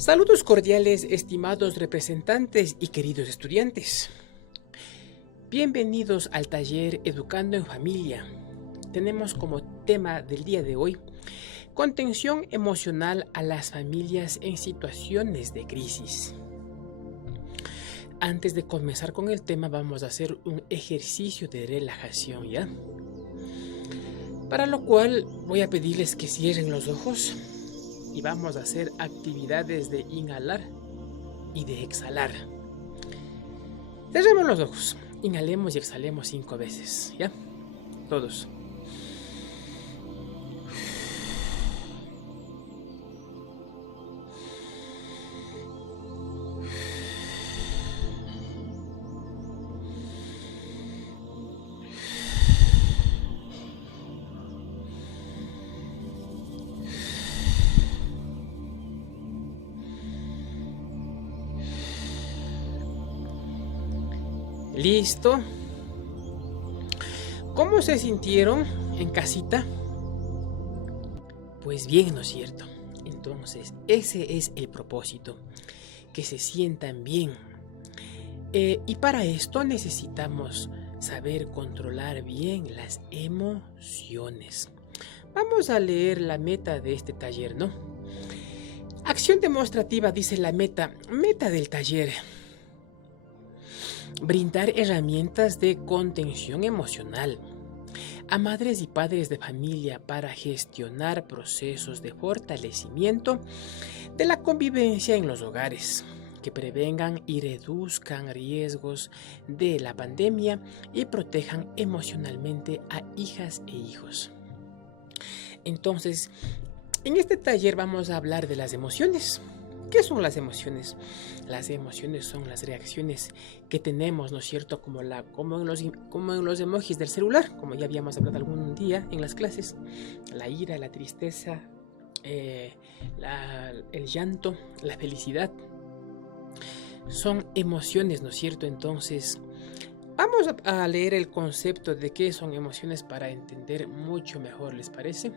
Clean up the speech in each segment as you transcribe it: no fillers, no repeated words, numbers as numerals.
Saludos cordiales, estimados representantes y queridos estudiantes. Bienvenidos al taller Educando en Familia. Tenemos como tema del día de hoy contención emocional a las familias en situaciones de crisis. Antes de comenzar con el tema, vamos a hacer un ejercicio de relajación, ¿ya? Para lo cual voy a pedirles que cierren los ojos y vamos a hacer actividades de inhalar y de exhalar. Cerremos los ojos, inhalemos y exhalemos 5 veces, ¿ya? Todos. ¿Listo? ¿Cómo se sintieron en casita? Pues bien, ¿no es cierto? Entonces, ese es el propósito, que se sientan bien. Y para esto necesitamos saber controlar bien las emociones. Vamos a leer la meta de este taller, ¿no? Acción demostrativa, dice la meta del taller. Brindar herramientas de contención emocional a madres y padres de familia para gestionar procesos de fortalecimiento de la convivencia en los hogares, que prevengan y reduzcan riesgos de la pandemia y protejan emocionalmente a hijas e hijos. Entonces, en este taller vamos a hablar de las emociones. ¿Qué son las emociones? Las emociones son las reacciones que tenemos, ¿no es cierto? Como en los emojis del celular, como ya habíamos hablado algún día en las clases. La ira, la tristeza, el llanto, la felicidad. Son emociones, ¿no es cierto? Entonces, vamos a leer el concepto de qué son emociones para entender mucho mejor, ¿les parece?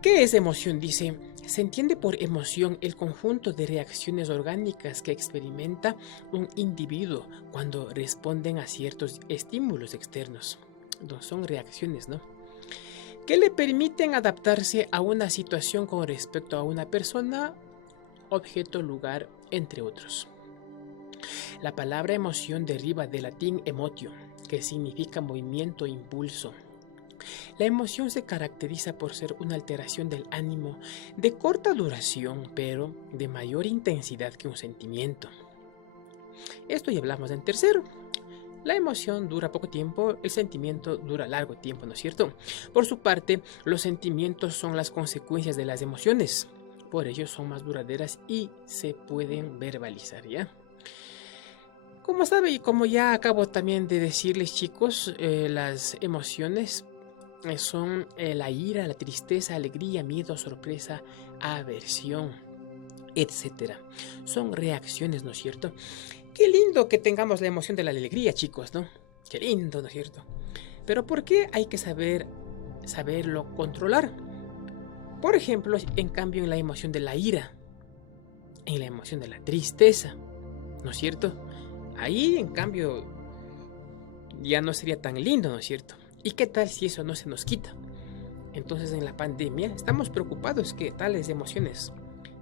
¿Qué es emoción? Dice, se entiende por emoción el conjunto de reacciones orgánicas que experimenta un individuo cuando responden a ciertos estímulos externos. Entonces, son reacciones, ¿no? Que le permiten adaptarse a una situación con respecto a una persona, objeto, lugar, entre otros. La palabra emoción deriva del latín emotio, que significa movimiento o impulso. La emoción se caracteriza por ser una alteración del ánimo de corta duración, pero de mayor intensidad que un sentimiento. Esto ya hablamos en tercero. La emoción dura poco tiempo, el sentimiento dura largo tiempo, ¿no es cierto? Por su parte, los sentimientos son las consecuencias de las emociones. Por ello son más duraderas y se pueden verbalizar, ¿ya? Como sabe y como ya acabo también de decirles, chicos, las emociones son la ira, la tristeza, alegría, miedo, sorpresa, aversión, etcétera. Son reacciones, ¿no es cierto? Qué lindo que tengamos la emoción de la alegría, chicos, ¿no? Qué lindo, ¿no es cierto? Pero ¿por qué hay que saberlo controlar? Por ejemplo, en cambio, en la emoción de la ira, en la emoción de la tristeza, ¿no es cierto? Ahí, en cambio, ya no sería tan lindo, ¿no es cierto? ¿Y qué tal si eso no se nos quita? Entonces, en la pandemia estamos preocupados que tales emociones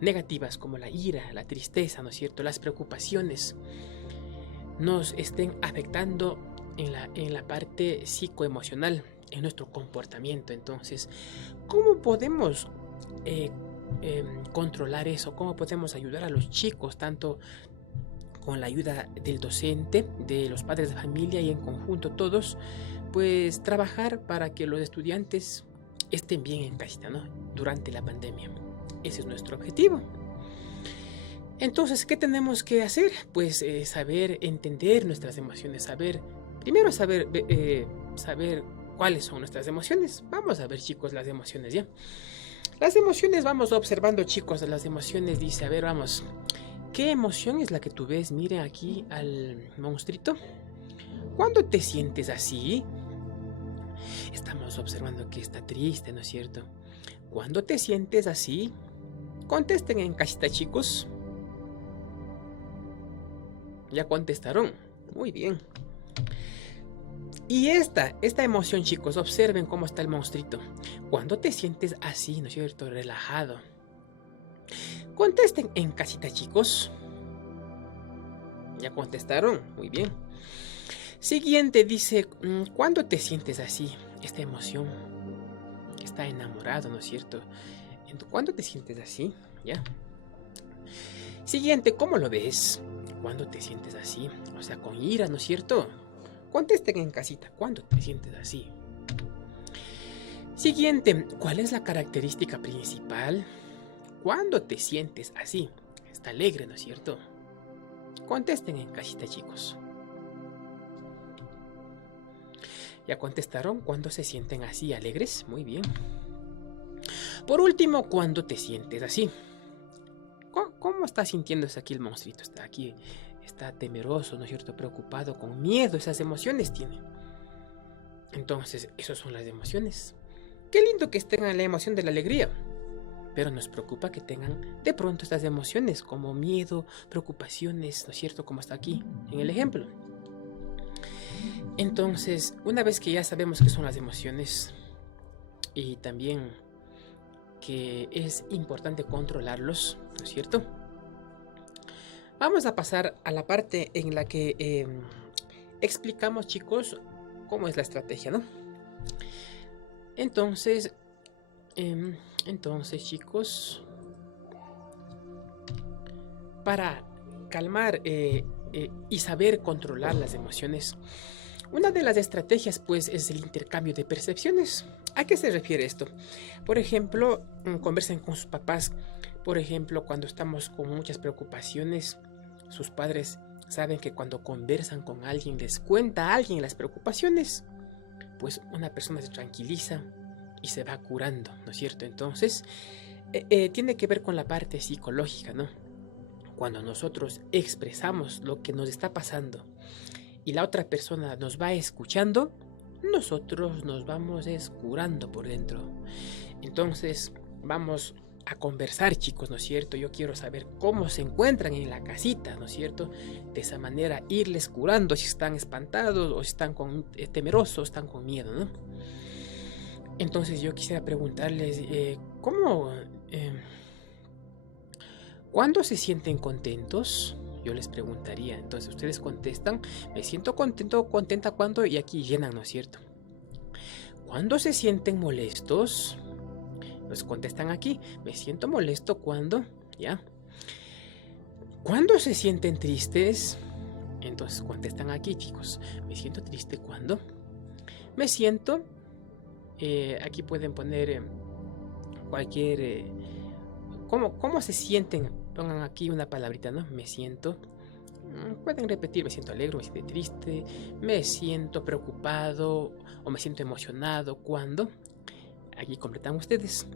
negativas como la ira, la tristeza, ¿no es cierto?, las preocupaciones nos estén afectando en la parte psicoemocional, en nuestro comportamiento. Entonces, ¿cómo podemos controlar eso? ¿Cómo podemos ayudar a los chicos, tanto con la ayuda del docente, de los padres de familia y en conjunto todos, pues trabajar para que los estudiantes estén bien en casita, ¿no? Durante la pandemia. Ese es nuestro objetivo. Entonces, ¿qué tenemos que hacer? Pues saber entender nuestras emociones, saber cuáles son nuestras emociones. Vamos a ver, chicos, las emociones, ¿ya? Las emociones, vamos observando, chicos, las emociones. Dice, a ver, vamos, ¿qué emoción es la que tú ves? Miren aquí al monstruito. ¿Cuándo te sientes así? Estamos observando que está triste, ¿no es cierto? ¿Cuándo te sientes así? Contesten en casita, chicos. Ya contestaron. Muy bien. Y esta emoción, chicos, observen cómo está el monstruito. Cuando te sientes así, ¿no es cierto? Relajado. Contesten en casita, chicos. Ya contestaron. Muy bien. Siguiente dice, ¿cuándo te sientes así? Esta emoción. Está enamorado, ¿no es cierto? ¿Cuándo te sientes así? ¿Ya? Siguiente, ¿cómo lo ves? ¿Cuándo te sientes así? O sea, con ira, ¿no es cierto? Contesten en casita, ¿cuándo te sientes así? Siguiente, ¿cuál es la característica principal? ¿Cuándo te sientes así? Está alegre, ¿no es cierto? Contesten en casita, chicos. ¿Ya contestaron? ¿Cuándo se sienten así, alegres? Muy bien. Por último, ¿cuándo te sientes así? ¿Cómo está sintiéndose aquí el monstruito? Está aquí, está temeroso, ¿no es cierto? Preocupado, con miedo, esas emociones tiene. Entonces, esas son las emociones. Qué lindo que tengan la emoción de la alegría, pero nos preocupa que tengan de pronto estas emociones como miedo, preocupaciones, ¿no es cierto? Como está aquí en el ejemplo. Entonces, una vez que ya sabemos qué son las emociones y también que es importante controlarlos, ¿no es cierto? Vamos a pasar a la parte en la que explicamos, chicos, cómo es la estrategia, ¿no? Entonces, chicos, para calmar y saber controlar las emociones, una de las estrategias, pues, es el intercambio de percepciones. ¿A qué se refiere esto? Por ejemplo, conversen con sus papás. Por ejemplo, cuando estamos con muchas preocupaciones, sus padres saben que cuando conversan con alguien, les cuenta a alguien las preocupaciones, pues una persona se tranquiliza y se va curando, ¿no es cierto? Entonces, tiene que ver con la parte psicológica, ¿no? Cuando nosotros expresamos lo que nos está pasando y la otra persona nos va escuchando, nosotros nos vamos curando por dentro. Entonces, vamos a conversar, chicos, ¿no es cierto? Yo quiero saber cómo se encuentran en la casita, ¿no es cierto? De esa manera irles curando si están espantados o si están temerosos, están con miedo, ¿no? Entonces yo quisiera preguntarles, ¿cuándo se sienten contentos? Yo les preguntaría. Entonces ustedes contestan, me siento contento, contenta cuando, y aquí llenan, ¿no es cierto? ¿Cuándo se sienten molestos? Pues contestan aquí, me siento molesto cuando, ¿ya? ¿Cuándo se sienten tristes? Entonces contestan aquí, chicos, me siento triste cuando. Me siento, aquí pueden poner cualquier, ¿cómo se sienten? Pongan aquí una palabrita, ¿no? Me siento. Pueden repetir, me siento alegre, me siento triste, me siento preocupado o me siento emocionado cuando. Aquí completan ustedes.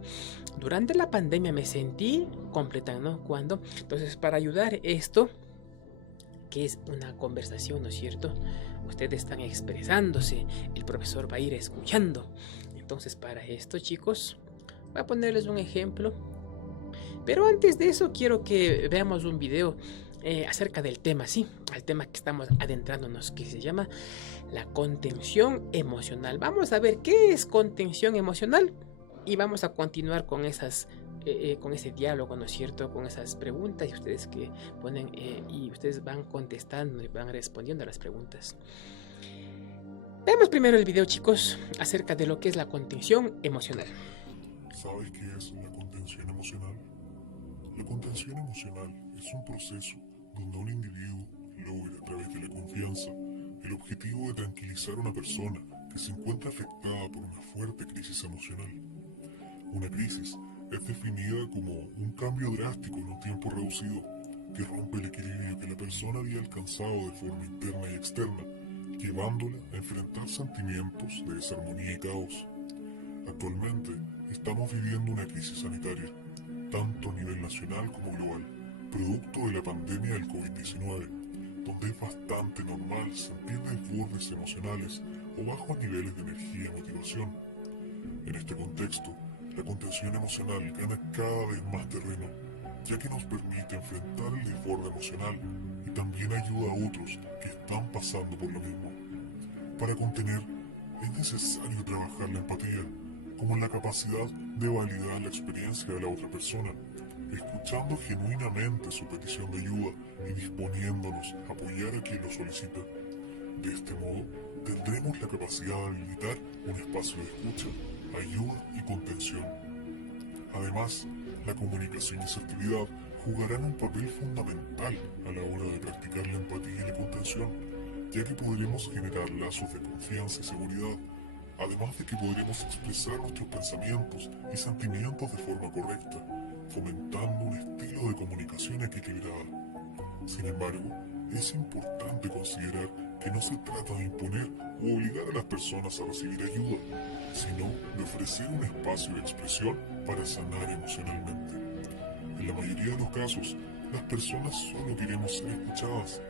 Durante la pandemia me sentí, completan, ¿no? Cuando. Entonces, para ayudar esto, que es una conversación, ¿no es cierto? Ustedes están expresándose, el profesor va a ir escuchando. Entonces, para esto, chicos, voy a ponerles un ejemplo. Pero antes de eso, quiero que veamos un video acerca del tema, sí, al tema que estamos adentrándonos, que se llama la contención emocional. Vamos a ver qué es contención emocional y vamos a continuar con con ese diálogo, ¿no es cierto? Con esas preguntas y ustedes que ponen y ustedes van contestando y van respondiendo a las preguntas. Veamos primero el video, chicos, acerca de lo que es la contención emocional. ¿Sabes qué es la contención emocional? La contención emocional es un proceso donde un individuo logra a través de la confianza el objetivo de tranquilizar a una persona que se encuentra afectada por una fuerte crisis emocional. Una crisis es definida como un cambio drástico en un tiempo reducido que rompe el equilibrio que la persona había alcanzado de forma interna y externa, llevándola a enfrentar sentimientos de desarmonía y caos. Actualmente estamos viviendo una crisis sanitaria, tanto a nivel nacional como global, producto de la pandemia del COVID-19, donde es bastante normal sentir desbordes emocionales o bajos niveles de energía y motivación. En este contexto, la contención emocional gana cada vez más terreno, ya que nos permite enfrentar el desborde emocional y también ayuda a otros que están pasando por lo mismo. Para contener, es necesario trabajar la empatía, como la capacidad de validar la experiencia de la otra persona, escuchando genuinamente su petición de ayuda y disponiéndonos a apoyar a quien lo solicita. De este modo, tendremos la capacidad de habilitar un espacio de escucha, ayuda y contención. Además, la comunicación y asertividad jugarán un papel fundamental a la hora de practicar la empatía y la contención, ya que podremos generar lazos de confianza y seguridad, además de que podremos expresar nuestros pensamientos y sentimientos de forma correcta, fomentando un estilo de comunicación equilibrada. Sin embargo, es importante considerar que no se trata de imponer o obligar a las personas a recibir ayuda, sino de ofrecer un espacio de expresión para sanar emocionalmente. En la mayoría de los casos, las personas solo queremos ser escuchadas,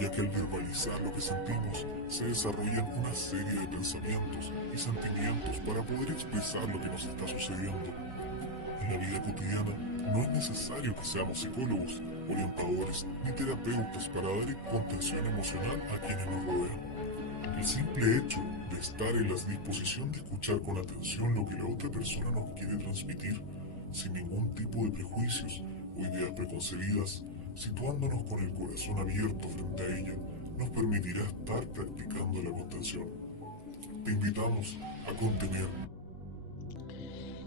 ya que al verbalizar lo que sentimos, se desarrollan una serie de pensamientos y sentimientos para poder expresar lo que nos está sucediendo. En la vida cotidiana, no es necesario que seamos psicólogos, orientadores ni terapeutas para dar contención emocional a quienes nos rodean. El simple hecho de estar en la disposición de escuchar con atención lo que la otra persona nos quiere transmitir, sin ningún tipo de prejuicios o ideas preconcebidas, situándonos con el corazón abierto frente a ella, nos permitirá estar practicando la contención. Te invitamos a contener.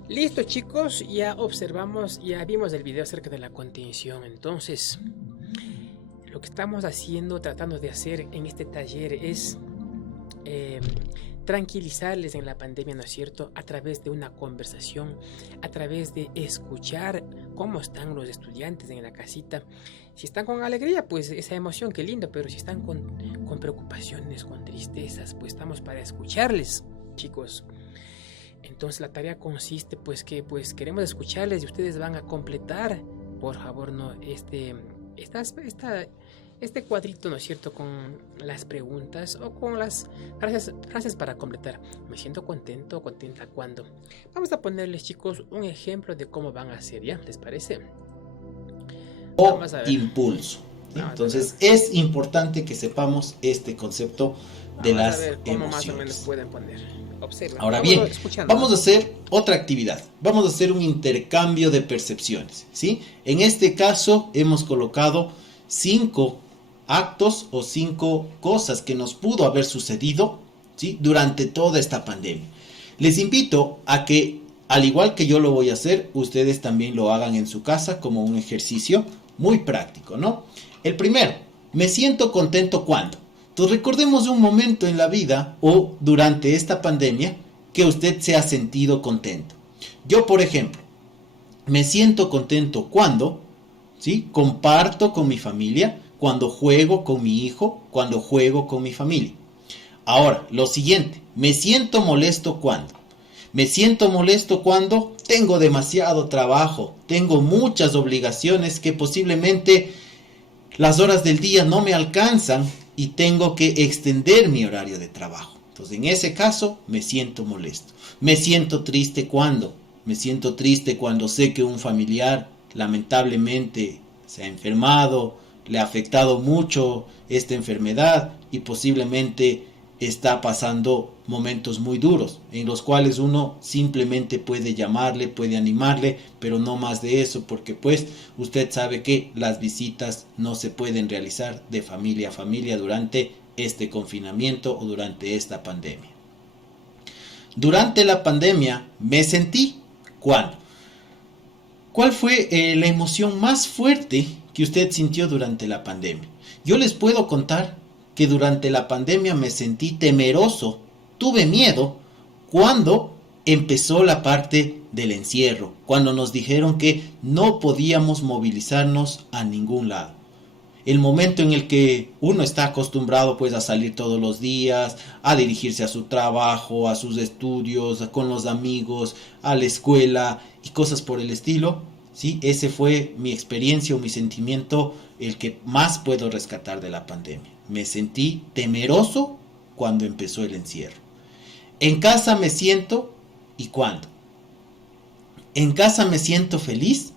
Listo, chicos, ya observamos, ya vimos el video acerca de la contención. Entonces, lo que estamos haciendo, tratando de hacer en este taller es tranquilizarles en la pandemia, ¿no es cierto? A través de una conversación, a través de escuchar cómo están los estudiantes en la casita. Si están con alegría, pues esa emoción, qué lindo, pero si están con preocupaciones, con tristezas, pues estamos para escucharles, chicos. Entonces la tarea consiste pues que queremos escucharles y ustedes van a completar, por favor, no este cuadrito, ¿no es cierto?, con las preguntas o con las frases para completar. Me siento contento o contenta cuando. Vamos a ponerles, chicos, un ejemplo de cómo van a hacer, ¿ya? ¿Les parece? O impulso. Entonces es importante que sepamos este concepto de las a ver cómo emociones. Más o menos pueden poner. Observen. Ahora bien, vamos a hacer otra actividad. Vamos a hacer un intercambio de percepciones, ¿sí? En este caso hemos colocado 5 actos o 5 cosas que nos pudo haber sucedido, ¿sí?, durante toda esta pandemia. Les invito a que, al igual que yo lo voy a hacer, ustedes también lo hagan en su casa como un ejercicio muy práctico, ¿no? El primero, me siento contento cuando. Entonces recordemos un momento en la vida o durante esta pandemia que usted se ha sentido contento. Yo, por ejemplo, me siento contento cuando, ¿sí?, comparto con mi familia, cuando juego con mi hijo, cuando juego con mi familia. Ahora, lo siguiente, me siento molesto cuando. Me siento molesto cuando tengo demasiado trabajo, tengo muchas obligaciones que posiblemente las horas del día no me alcanzan y tengo que extender mi horario de trabajo. Entonces, en ese caso, me siento molesto. Me siento triste cuando. Me siento triste cuando sé que un familiar lamentablemente se ha enfermado, le ha afectado mucho esta enfermedad y posiblemente está pasando momentos muy duros en los cuales uno simplemente puede llamarle, puede animarle, pero no más de eso, porque pues usted sabe que las visitas no se pueden realizar de familia a familia durante este confinamiento o durante esta pandemia. Durante la pandemia me sentí ¿cuándo? ¿Cuál fue la emoción más fuerte que usted sintió durante la pandemia? Yo les puedo contar que durante la pandemia me sentí temeroso, tuve miedo cuando empezó la parte del encierro, cuando nos dijeron que no podíamos movilizarnos a ningún lado. El momento en el que uno está acostumbrado pues a salir todos los días, a dirigirse a su trabajo, a sus estudios, con los amigos, a la escuela y cosas por el estilo, ¿sí? Ese fue mi experiencia o mi sentimiento, el que más puedo rescatar de la pandemia. Me sentí temeroso cuando empezó el encierro. En casa me siento, ¿y cuándo? En casa me siento feliz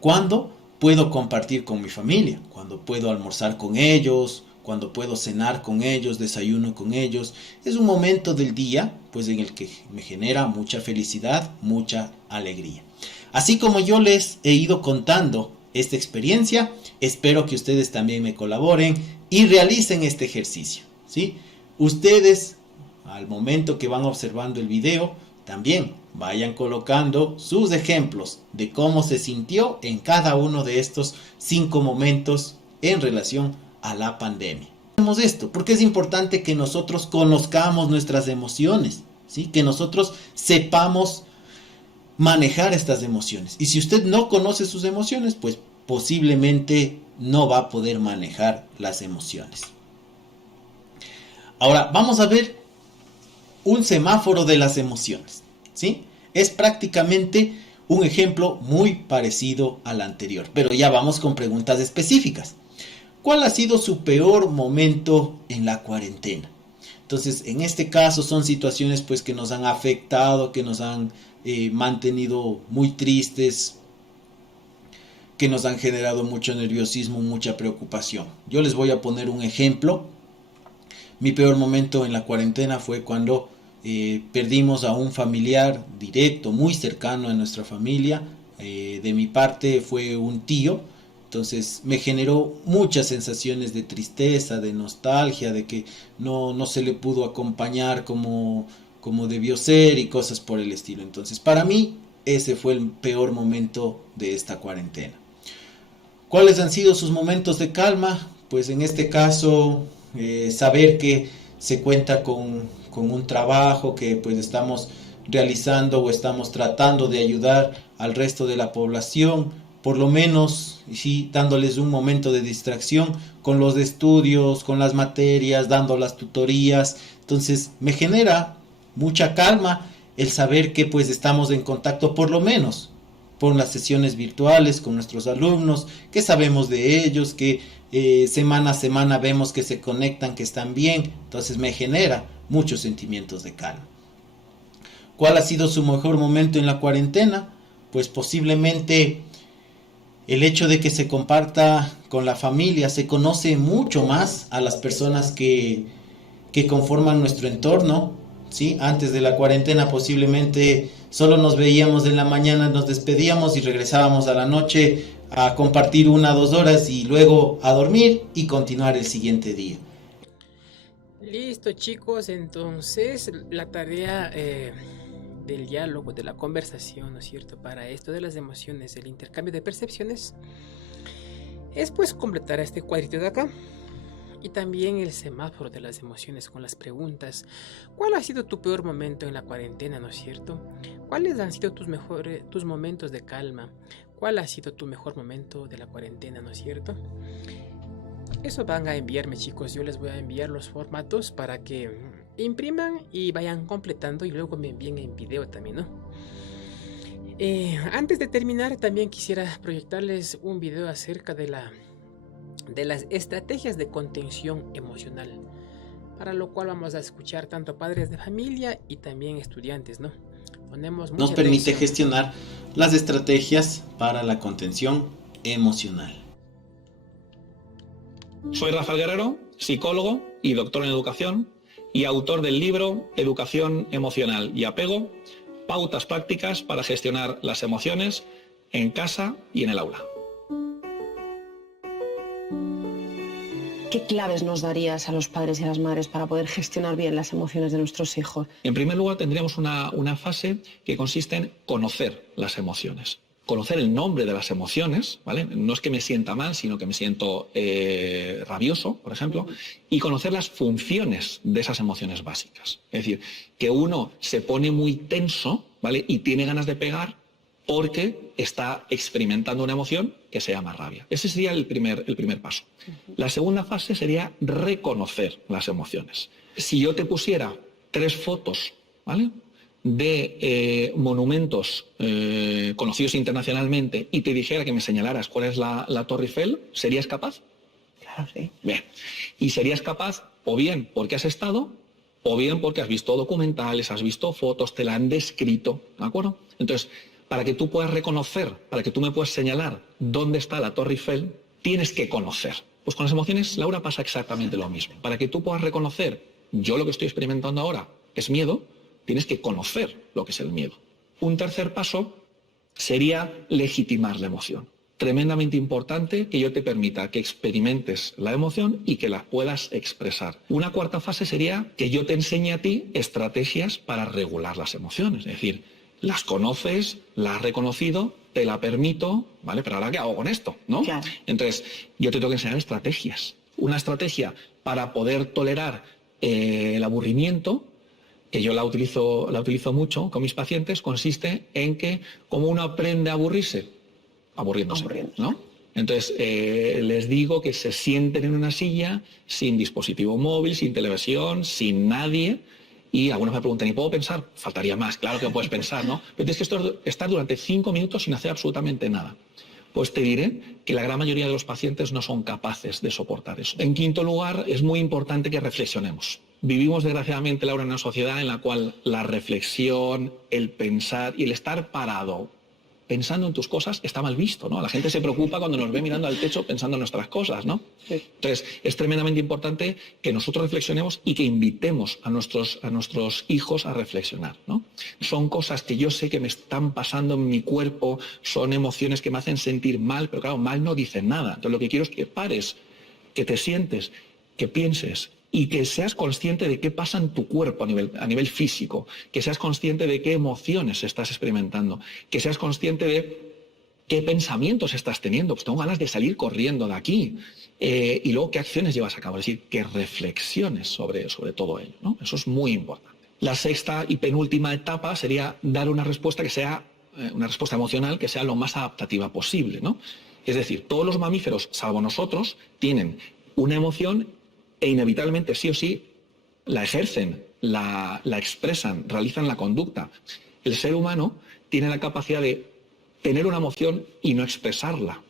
Cuando puedo compartir con mi familia, cuando puedo almorzar con ellos, cuando puedo cenar con ellos, desayuno con ellos. Es un momento del día, pues, en el que me genera mucha felicidad, mucha alegría. Así como yo les he ido contando esta experiencia, espero que ustedes también me colaboren y realicen este ejercicio, ¿sí? Ustedes, al momento que van observando el video, también vayan colocando sus ejemplos de cómo se sintió en cada uno de estos 5 momentos en relación a la pandemia. Hacemos esto porque es importante que nosotros conozcamos nuestras emociones, ¿sí? Que nosotros sepamos manejar estas emociones. Y si usted no conoce sus emociones, pues posiblemente no va a poder manejar las emociones. Ahora vamos a ver un semáforo de las emociones, ¿sí? Es prácticamente un ejemplo muy parecido al anterior, pero ya vamos con preguntas específicas. ¿Cuál ha sido su peor momento en la cuarentena? Entonces, en este caso son situaciones pues que nos han afectado, que nos han mantenido muy tristes, que nos han generado mucho nerviosismo, mucha preocupación. Yo les voy a poner un ejemplo. Mi peor momento en la cuarentena fue cuando perdimos a un familiar directo, muy cercano a nuestra familia. De mi parte fue un tío. Entonces me generó muchas sensaciones de tristeza, de nostalgia, de que no se le pudo acompañar como debió ser y cosas por el estilo. Entonces para mí ese fue el peor momento de esta cuarentena. ¿Cuáles han sido sus momentos de calma? Pues en este caso saber que se cuenta con un trabajo que pues estamos realizando o estamos tratando de ayudar al resto de la población, por lo menos sí, dándoles un momento de distracción con los estudios, con las materias, dando las tutorías. Entonces me genera mucha calma el saber que pues estamos en contacto por lo menos por las sesiones virtuales con nuestros alumnos, que sabemos de ellos, que semana a semana vemos que se conectan, que están bien. Entonces me genera muchos sentimientos de calma. ¿Cuál ha sido su mejor momento en la cuarentena? Pues posiblemente el hecho de que se comparta con la familia, se conoce mucho más a las personas que conforman nuestro entorno, ¿sí? Antes de la cuarentena posiblemente solo nos veíamos en la mañana, nos despedíamos y regresábamos a la noche a compartir 1 o 2 horas y luego a dormir y continuar el siguiente día. Listo, chicos, entonces la tarea del diálogo, de la conversación, ¿no es cierto? Para esto de las emociones, el intercambio de percepciones, es pues completar este cuadrito de acá. Y también el semáforo de las emociones con las preguntas. ¿Cuál ha sido tu peor momento en la cuarentena, no es cierto? ¿Cuáles han sido tus momentos de calma? ¿Cuál ha sido tu mejor momento de la cuarentena, no es cierto? Eso van a enviarme, chicos. Yo les voy a enviar los formatos para que impriman y vayan completando y luego me envíen en video también, ¿no? Antes de terminar, también quisiera proyectarles un video acerca de las estrategias de contención emocional, para lo cual vamos a escuchar tanto a padres de familia y también estudiantes, ¿no? Nos permite gestionar las estrategias para la contención emocional. Soy Rafael Guerrero, psicólogo y doctor en educación y autor del libro Educación Emocional y Apego, pautas prácticas para gestionar las emociones en casa y en el aula. ¿Qué claves nos darías a los padres y a las madres para poder gestionar bien las emociones de nuestros hijos? En primer lugar, tendríamos una fase que consiste en conocer las emociones. Conocer el nombre de las emociones, ¿vale? No es que me sienta mal, sino que me siento rabioso, por ejemplo, y conocer las funciones de esas emociones básicas. Es decir, que uno se pone muy tenso, ¿vale? Y tiene ganas de pegar porque está experimentando una emoción que se llama rabia. Ese sería el primer paso. La segunda fase sería reconocer las emociones. Si yo te pusiera 3 fotos, ¿vale?, de monumentos conocidos internacionalmente y te dijera que me señalaras cuál es la Torre Eiffel, ¿serías capaz? Claro, sí. Bien. Y serías capaz o bien porque has estado o bien porque has visto documentales, has visto fotos, te la han descrito, ¿de acuerdo? Entonces, para que tú puedas reconocer, para que tú me puedas señalar dónde está la Torre Eiffel, tienes que conocer. Pues con las emociones, Laura, pasa exactamente lo mismo. Para que tú puedas reconocer, yo lo que estoy experimentando ahora es miedo, tienes que conocer lo que es el miedo. Un tercer paso sería legitimar la emoción. Tremendamente importante que yo te permita que experimentes la emoción y que la puedas expresar. Una cuarta fase sería que yo te enseñe a ti estrategias para regular las emociones. Es decir, las conoces, las has reconocido, te la permito, ¿vale? Pero ahora, ¿qué hago con esto? ¿No? Claro. Entonces, yo te tengo que enseñar estrategias. Una estrategia para poder tolerar el aburrimiento, que yo la utilizo mucho con mis pacientes, consiste en que, como uno aprende a aburrirse, aburriéndose, ¿no? Entonces, les digo que se sienten en una silla sin dispositivo móvil, sin televisión, sin nadie, y algunos me preguntan, ¿y puedo pensar? Faltaría más, claro que puedes pensar, ¿no? Pero tienes que estar durante 5 minutos sin hacer absolutamente nada. Pues te diré que la gran mayoría de los pacientes no son capaces de soportar eso. En quinto lugar, es muy importante que reflexionemos. Vivimos, desgraciadamente, Laura, en una sociedad en la cual la reflexión, el pensar y el estar parado pensando en tus cosas está mal visto, ¿no? La gente se preocupa cuando nos ve mirando al techo pensando en nuestras cosas, ¿no? Sí. Entonces, es tremendamente importante que nosotros reflexionemos y que invitemos a nuestros hijos a reflexionar, ¿no? Son cosas que yo sé que me están pasando en mi cuerpo, son emociones que me hacen sentir mal, pero claro, mal no dicen nada. Entonces, lo que quiero es que pares, que te sientes, que pienses y que seas consciente de qué pasa en tu cuerpo a nivel físico, que seas consciente de qué emociones estás experimentando, que seas consciente de qué pensamientos estás teniendo. Pues tengo ganas de salir corriendo de aquí. Y luego qué acciones llevas a cabo, es decir, que reflexiones sobre todo ello, ¿no? Eso es muy importante. La sexta y penúltima etapa sería dar una respuesta que sea una respuesta emocional que sea lo más adaptativa posible, ¿no? Es decir, todos los mamíferos, salvo nosotros, tienen una emoción e inevitablemente, sí o sí, la ejercen, la expresan, realizan la conducta. El ser humano tiene la capacidad de tener una emoción y no expresarla.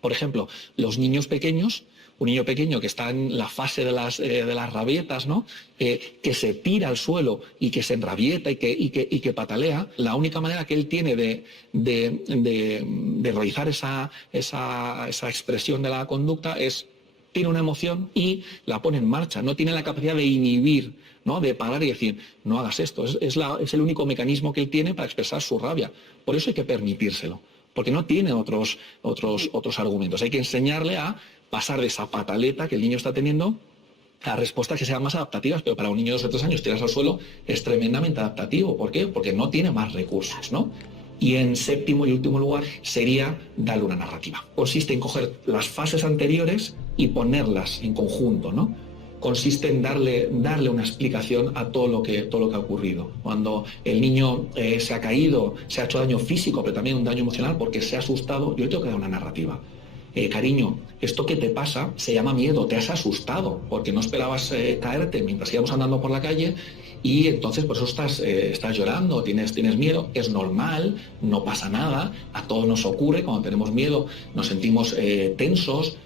Por ejemplo, los niños pequeños, un niño pequeño que está en la fase de las rabietas, ¿no? Que se tira al suelo y que se enrabieta y que patalea, la única manera que él tiene de realizar esa expresión de la conducta es tiene una emoción y la pone en marcha, no tiene la capacidad de inhibir, ¿no? De parar y decir, no hagas esto, es el único mecanismo que él tiene para expresar su rabia. Por eso hay que permitírselo, porque no tiene otros argumentos. Hay que enseñarle a pasar de esa pataleta que el niño está teniendo a respuestas que sean más adaptativas, pero para un niño de 2 o 3 años tirarse al suelo es tremendamente adaptativo. ¿Por qué? Porque no tiene más recursos, ¿no? Y en séptimo y último lugar sería darle una narrativa. Consiste en coger las fases anteriores y ponerlas en conjunto, ¿no? Consiste en darle una explicación a todo lo que ha ocurrido. Cuando el niño se ha caído, se ha hecho daño físico, pero también un daño emocional porque se ha asustado, yo le tengo que dar una narrativa. Cariño, esto que te pasa se llama miedo, te has asustado porque no esperabas caerte mientras íbamos andando por la calle y entonces por eso estás llorando, tienes miedo, es normal, no pasa nada, a todos nos ocurre, cuando tenemos miedo nos sentimos tensos,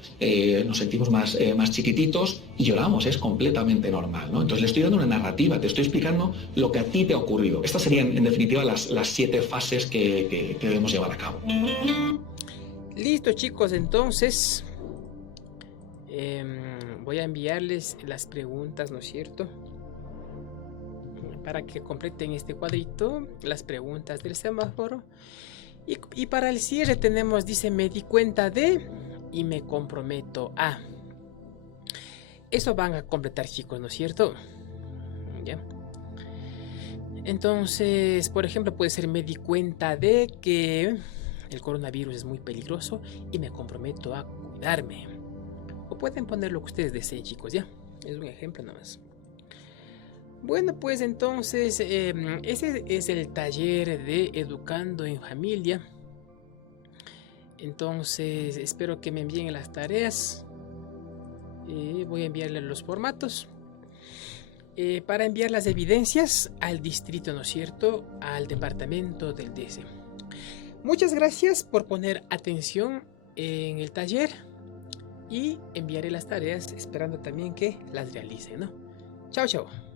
nos sentimos más chiquititos y lloramos, es completamente normal, ¿no? Entonces le estoy dando una narrativa, te estoy explicando lo que a ti te ha ocurrido. Estas serían en definitiva las 7 fases que debemos llevar a cabo. Listo, chicos, entonces voy a enviarles las preguntas, ¿no es cierto? Para que completen este cuadrito, las preguntas del semáforo. Y para el cierre tenemos, dice, me di cuenta de y me comprometo a. Eso van a completar, chicos, ¿no es cierto? ¿Ya? Entonces, por ejemplo, puede ser me di cuenta de que el coronavirus es muy peligroso y me comprometo a cuidarme. O pueden poner lo que ustedes deseen, chicos, ¿ya? Es un ejemplo nomás. Bueno, pues entonces ese es el taller de Educando en Familia. Entonces espero que me envíen las tareas. Voy a enviarles los formatos. Para enviar las evidencias al distrito, ¿no es cierto? Al departamento del DC. Muchas gracias por poner atención en el taller. Y enviaré las tareas esperando también que las realicen, ¿no? Chao, chao.